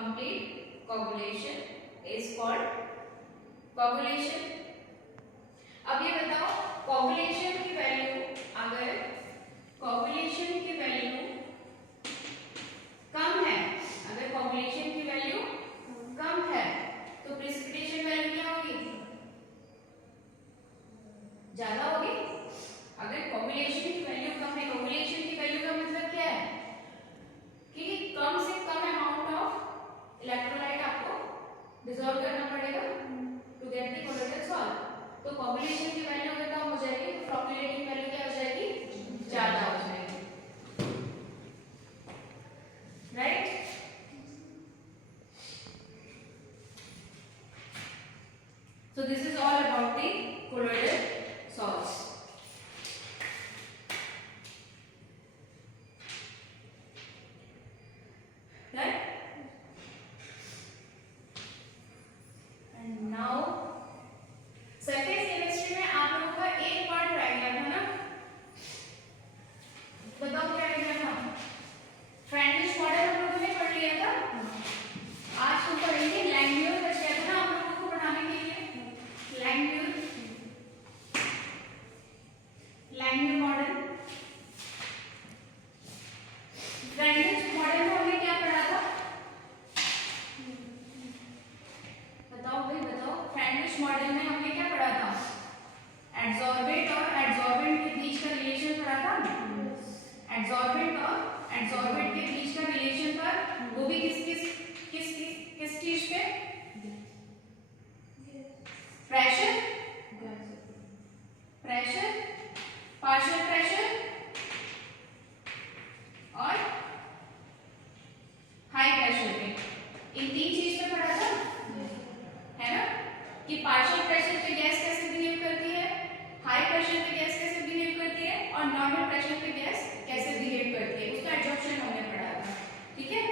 complete coagulation is called coagulation. अब ये बताओ coagulation की वैल्यू, अगर coagulation की वैल्यू कम है, अगर coagulation की वैल्यू कम है तो प्रेसिपिटेशन वैल्यू क्या होगी, ज्यादा होगी. अगर कोगुलेशन की वैल्यू कम है, कोगुलेशन की वैल्यू का मतलब क्या है कि कम से कम अमाउंट ऑफ इलेक्ट्रोलाइट आपको डिसॉल्व करना पड़ेगा to get the colloidal salt. तो कोगुलेशन की वैल्यू अगर कम हो जाएगी तो फ्लोकुलेटिंग वैल्यू क्या हो जाएगी, ज्यादा हो जाएगी. Right. So this is all about the colloidal salts. Right? And now surface chemistry में आप लोगों का एक पार्ट रह गया था ना, बताओ क्या रह गया था. फ्रेंडलिश मॉडल हम लोगों ने पढ़ लिया था. आज हम पढ़ेंगे लैंगम्यूर का, क्या था ना आप लोगों को पढ़ाने के लिए, लैंगम्यूर मॉडल. फ्रेंडलिश मॉडल में हमने क्या पढ़ा था, बताओ भाई बताओ. फ्रेंडलिश मॉडल में हमने क्या पढ़ा था, एड्सॉर्बेंट और एड्सॉर्बेंट के बीच का रिलेशन पढ़ा था. एड्सॉर्बेंट और एड्सॉर्बेंट के बीच का रिलेशन पर, वो भी किस किस किस किस चीज पे, प्रेशर, प्रेशर, पार्शियल प्रेशर और हाई प्रेशर पे. इन तीन चीज पे पढ़ा था, है ना, कि पार्शियल प्रेशर पे गैस कैसे बिहेव करती है, हाई प्रेशर पे गैस कैसे बिहेव करती है और नॉर्मल प्रेशर पे गैस कैसे बिहेव करती है, उसका एब्जॉर्प्शन हमने पढ़ा था. ठीक है.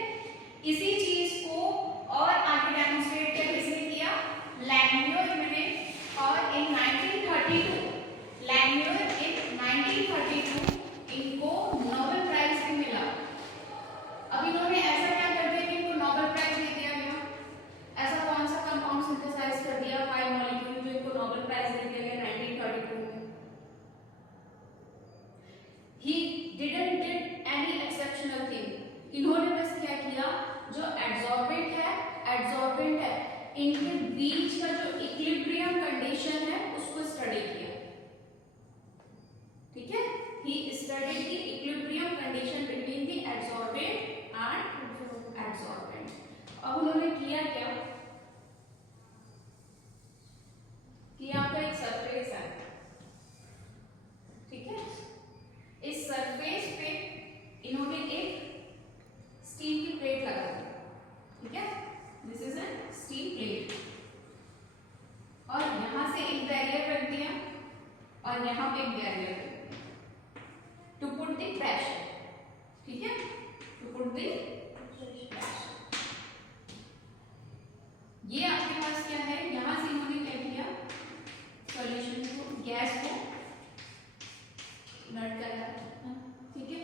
इसी चीज को और आगे डेमोंस्ट्रेट किसने किया, लैंगम्यूर ने. और इन 1932 लैंगम्यूर इन 1932 इनको नोबेल प्राइज भी मिला. अब इन्होंने ऐसा क्या कर दिया कि इनको नोबेल प्राइज दे दिया गया. ऐसा कौन सा कंपाउंड सिंथेसाइज कर दिया, 5 मॉलिक्यूल, जो इनको नोबेल प्राइज दे दिया गया 1932 में. He didn't did any exceptional thing. इन्होंने बस क्या किया, जो एड्सॉर्बेंट है इनके बीच का जो इक्विलिब्रियम कंडीशन है उसको स्टडी किया. ठीक है. He studied the equilibrium condition between the adsorbent and adsorbent. अब उन्होंने किया क्या कि आपका एक सरफेस है, ठीक है. इस सरफेस पे इन्होंने एक स्टील की प्लेट लगा दी. ठीक है. This is an steel plate. और यहां से एक बैरियर रख दिया और यहां पे एक बैरियर रख दिया टू पुट द प्रेशर. ठीक है. To put the pressure. ये आपके पास क्या है, यहां से इन्होंने क्या किया, सॉल्यूशन को, गैस को नट करा. ठीक है.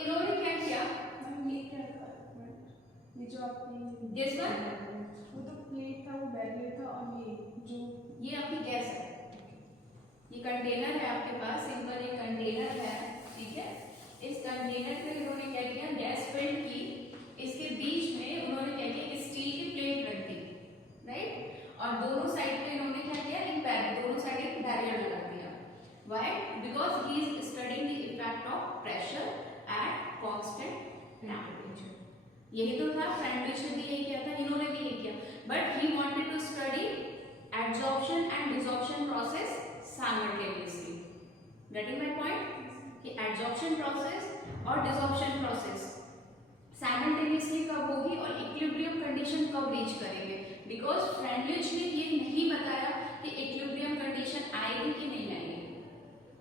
इन्होंने क्या किया, ये जो आपने दिस वन, वो तो प्लेट था, वो बैरियर था, और ये आपकी गैस है, ये कंटेनर है आपके पास, सिंपल ये कंटेनर है. ठीक है. इस कंटेनर पे इन्होंने क्या किया, गैस फिल की. इसके बीच में उन्होंने क्या किया, स्टील की प्लेट रख दी. राइट. और दोनों साइड पे इन्होंने क्या किया, इन दोनों साइड एक बैरियर लगा दिया. Why, because he is studying the effect of pressure at constant temperature. यही तो था, फ्रेंडलिश ने भी यही किया था, इन्होंने भी यही किया. But he wanted to study adsorption and desorption process simultaneously. Getting my point, कि एडसॉर्प्शन प्रोसेस और डिसॉर्प्शन प्रोसेस साइमल्टेनियसली कब होगी और इक्विलिब्रियम कंडीशन कब रीच करेंगे. बिकॉज फ्रेंडलिश ने ये नहीं बताया कि इक्विलिब्रियम कंडीशन आएगी कि नहीं आएगी.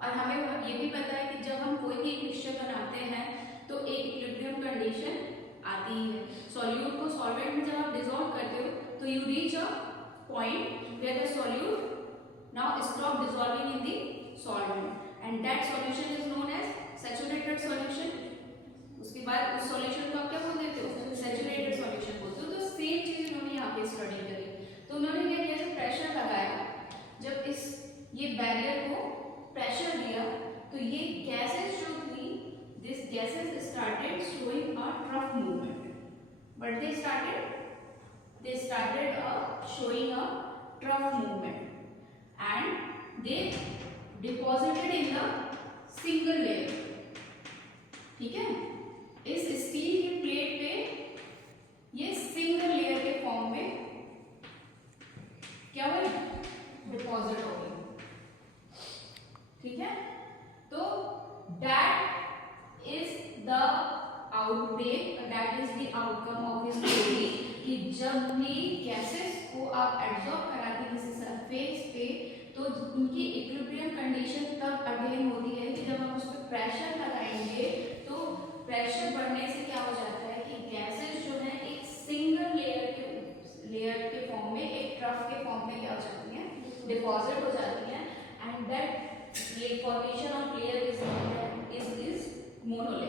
और हमें ये भी पता है कि जब हम कोई भी मिक्सचर बनाते हैं तो एक इक्विलिब्रियम कंडीशन आती है. सॉल्यूट को सॉल्वेंट में जब आप डिसॉल्व करते हो तो you reach a point where the solute now stop dissolving in the solvent and that solution is known as saturated solution. उसके बाद उस सॉल्यूशन को आप क्या बोल देते but they started showing a trough movement and they deposited in the single layer. ठीक है, इस स्टील की प्लेट पे ये सिंगल लेयर के फॉर्म में क्या हुआ, डिपॉजिट हो गई. ठीक है, तो that is the outbreak, that is the outcome of this theory कि जब भी गैसेस को आप एब्जॉर्ब कराते हैं किसी सरफेस पे तो उनकी इक्विलिब्रियम कंडीशन तब अटेन होती है कि जब हम उस पर प्रेशर लगाएंगे तो प्रेशर बढ़ने से क्या हो जाता है कि गैसेस जो है एक सिंगल लेयर के फॉर्म में, एक ट्रफ के फॉर्म में क्या हो जाती हैं, डिपॉजिट हो जाती हैं. And that formation of layer is monolayer.